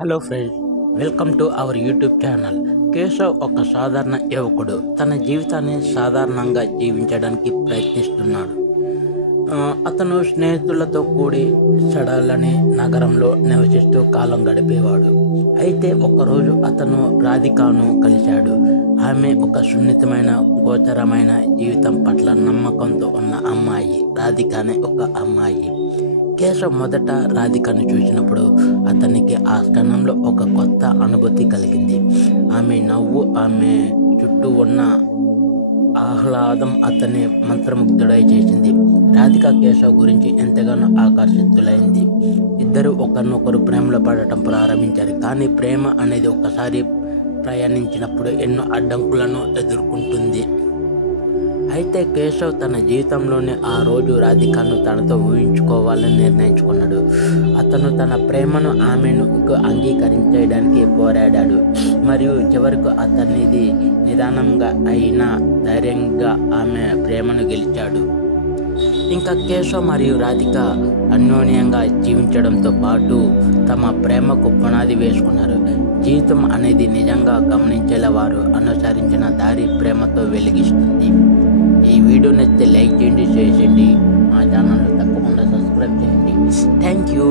Hello friends, welcome to our YouTube channel. Keshav ఒక సాధారణ యువకుడు తన జీవితాన్ని సాధారణంగా జీవించడానికి ప్రయత్నిస్తున్నాడు. అతను స్నేహితులతో కూడి సడలని నగరంలో నివసిస్తూ కాలం గడిపేవాడు. అయితే ఒకరోజు అతను రాధికను కలిశాడు. ఆమె ఒక సున్నితమైన, గోచరమైన జీవితం పట్ల నమ్మకంతో ఉన్న అమ్మాయి. రాధిక అనే ఒక అమ్మాయి. కేశవ్ మొదట రాధికను చూసినప్పుడు అతనికి ఆ క్షణంలో ఒక కొత్త అనుభూతి కలిగింది. ఆమె నవ్వు, ఆమె చుట్టూ ఉన్న ఆహ్లాదం అతన్ని మంత్రముగ్ధుడై చేసింది. రాధిక కేశవ్ గురించి ఎంతగానో ఆకర్షితులైంది. ఇద్దరు ఒకరినొకరు ప్రేమలో పడటం ప్రారంభించారు. కానీ ప్రేమ అనేది ఒకసారి ప్రయాణించినప్పుడు ఎన్నో అడ్డంకులను ఎదుర్కొంటుంది. అయితే కేశవ్ తన జీవితంలోనే ఆ రోజు రాధికను తనతో ఊహించుకోవాలని నిర్ణయించుకున్నాడు. అతను తన ప్రేమను ఆమెను అంగీకరించడానికి పోరాడాడు. మరియు చివరకు అతనిది నిదానంగా అయినా ధైర్యంగా ఆమె ప్రేమను గెలిచాడు. ఇంకా కేశవ్ మరియు రాధిక అన్యోన్యంగా జీవించడంతో పాటు తమ ప్రేమకు పునాది వేసుకున్నారు. జీవితం అనేది నిజంగా గమనించేలా వారు అనుసరించిన దారి ప్రేమతో వెలిగిస్తుంది. ఈ వీడియో నచ్చితే లైక్ చేయండి, షేర్ చేయండి, మా ఛానల్ని తప్పకుండా సబ్స్క్రైబ్ చేయండి. Thank you.